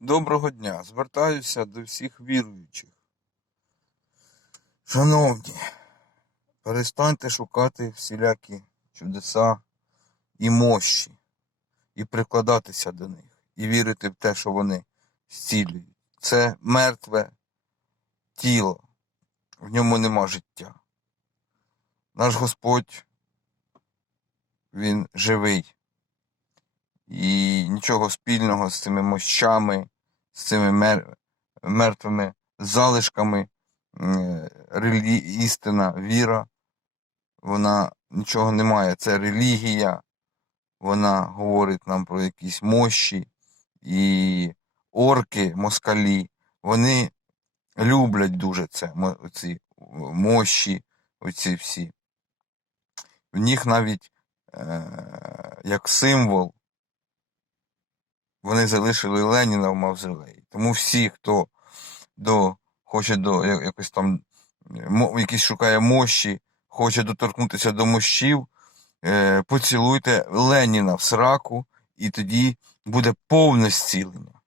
Доброго дня. Звертаюся до всіх віруючих. Шановні, перестаньте шукати всілякі чудеса і мощі, і прикладатися до них, і вірити в те, що вони зцілюють. Це мертве тіло, в ньому нема життя. Наш Господь, Він живий. І нічого спільного з цими мощами, з цими мер... мертвими залишками релі... істина, віра, вона нічого не має. Це релігія, вона говорить нам про якісь мощі, і орки, москалі, вони люблять дуже це, оці мощі, оці всі. В них навіть е, як символ вони залишили Леніна в мавзолеї. Тому всі, хто до, хоче до якось там, якийсь шукає мощі, хоче доторкнутися до мощів, е, поцілуйте Леніна в сраку, і тоді буде повне зцілення.